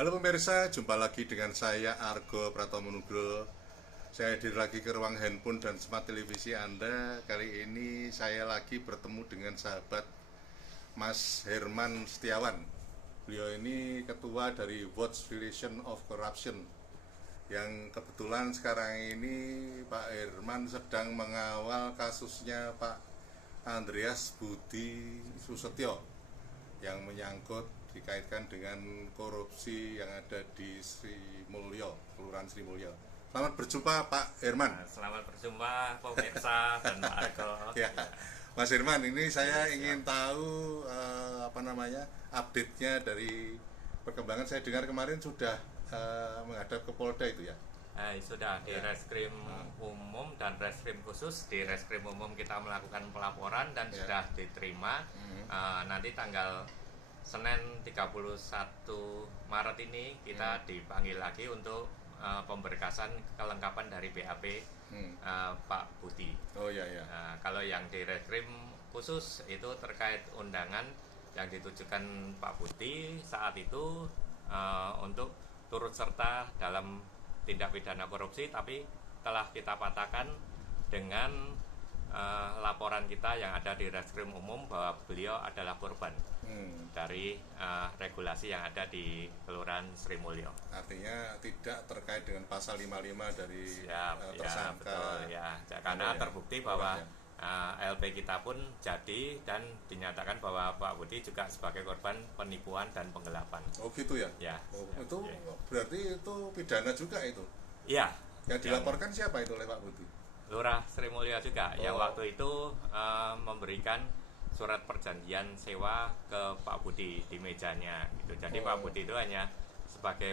Halo pemirsa, jumpa lagi dengan saya Argo Pratomo Nugroho. Saya hadir lagi ke ruang handphone dan smart televisi Anda. Kali ini saya lagi bertemu dengan sahabat Mas Herman Setiawan. Beliau ini ketua dari Watch Relation of Corruption, yang kebetulan sekarang ini Pak Herman sedang mengawal kasusnya Pak Andreas Budi Susetyo yang menyangkut dikaitkan dengan korupsi yang ada di Sri Mulyo, Kelurahan Sri Mulyo. Selamat berjumpa Pak Herman. Selamat berjumpa pemirsa dan Pak Argo. Ya, Mas Herman, ini saya Ya, ingin tahu update-nya dari perkembangan. Saya dengar kemarin sudah menghadap ke Polda itu ya. Sudah di Ya. Reskrim Umum dan Reskrim Khusus. Di Reskrim Umum kita melakukan pelaporan dan Ya. sudah diterima. Nanti tanggal Senin 31 Maret ini kita dipanggil lagi untuk pemberkasan kelengkapan dari BAP Pak Budi. Oh ya ya. Kalau yang di Reskrim Khusus itu terkait undangan yang ditujukan Pak Budi saat itu untuk turut serta dalam tindak pidana korupsi, tapi telah kita patahkan dengan laporan kita yang ada di Reskrim Umum bahwa beliau adalah korban dari regulasi yang ada di Kelurahan Sri Mulyo. Artinya tidak terkait dengan pasal 55 dari Ya, tersangka. betul ya. Karena Ya. terbukti bahwa Ya. LP kita pun jadi dan dinyatakan bahwa Pak Budi juga sebagai korban penipuan dan penggelapan. Oh gitu ya? Ya. Oh, ya, itu ya. berarti itu pidana juga itu. Iya. Yang dilaporkan siapa itu oleh Pak Budi? Lurah Sri Mulyo juga yang Oh. waktu itu memberikan surat perjanjian sewa ke Pak Budi di mejanya gitu. Jadi Pak Budi itu hanya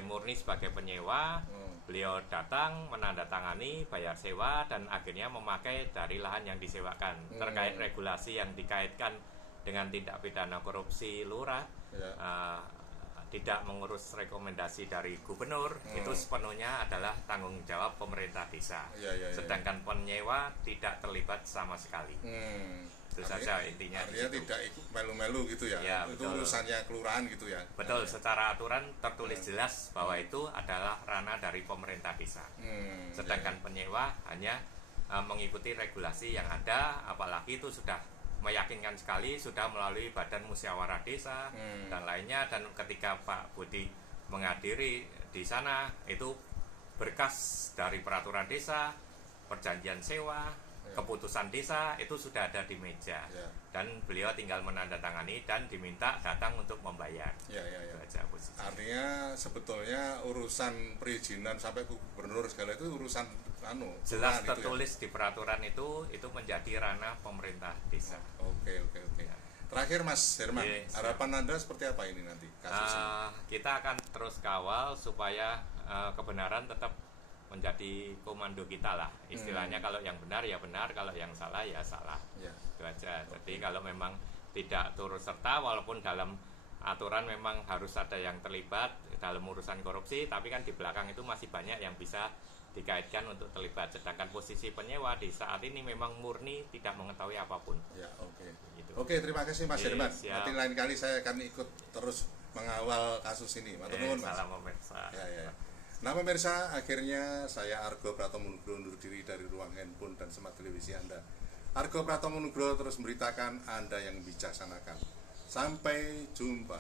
murni sebagai penyewa. Beliau datang menandatangani bayar sewa dan akhirnya memakai dari lahan yang disewakan. Terkait regulasi yang dikaitkan dengan tindak pidana korupsi lurah, Ya. tidak mengurus rekomendasi dari gubernur, itu sepenuhnya adalah tanggung jawab pemerintah desa. Ya, ya, ya. Sedangkan penyewa tidak terlibat sama sekali. Itu saja intinya di Artinya situ. tidak ikut melu-melu gitu ya? Ya, itu betul. urusannya kelurahan gitu ya? Betul, secara aturan tertulis jelas bahwa itu adalah ranah dari pemerintah desa. Sedangkan penyewa hanya mengikuti regulasi yang ada, apalagi itu sudah meyakinkan sekali, sudah melalui badan musyawarah desa dan lainnya. Dan ketika Pak Budi menghadiri di sana, itu berkas dari peraturan desa, perjanjian sewa, keputusan desa itu sudah ada di meja. Ya. Dan beliau tinggal menandatangani dan diminta datang untuk membayar. Ya, ya, ya. Itu aja posisi. Artinya sebetulnya urusan perizinan sampai ke gubernur segala itu urusan Jelas kelurahan itu tertulis di peraturan itu menjadi ranah pemerintah desa. ya? Oke. Terakhir Mas Herman, Yes, harapan Anda seperti apa ini nanti kasus ini? Kita akan terus kawal supaya kebenaran tetap menjadi komando kita lah. Istilahnya kalau yang benar ya benar, kalau yang salah ya salah. Ya. Itu aja. Jadi kalau memang tidak turut serta, walaupun dalam aturan memang harus ada yang terlibat dalam urusan korupsi, tapi kan di belakang itu masih banyak yang bisa dikaitkan untuk terlibat. Sedangkan posisi penyewa di saat ini memang murni tidak mengetahui apapun. Ya, oke. Gitu. Oke, terima kasih Mas Yes, Herman. siap. Nanti lain kali saya akan ikut terus mengawal kasus ini. Matur nuwun, Mas. Salam pemirsa. Ya. Nah pemirsa, akhirnya saya Argo Pratomo Nugroho undur diri dari ruang handphone dan smart televisi Anda. Argo Pratomo Nugroho terus memberitakan, Anda yang bijaksanakan. Sampai jumpa.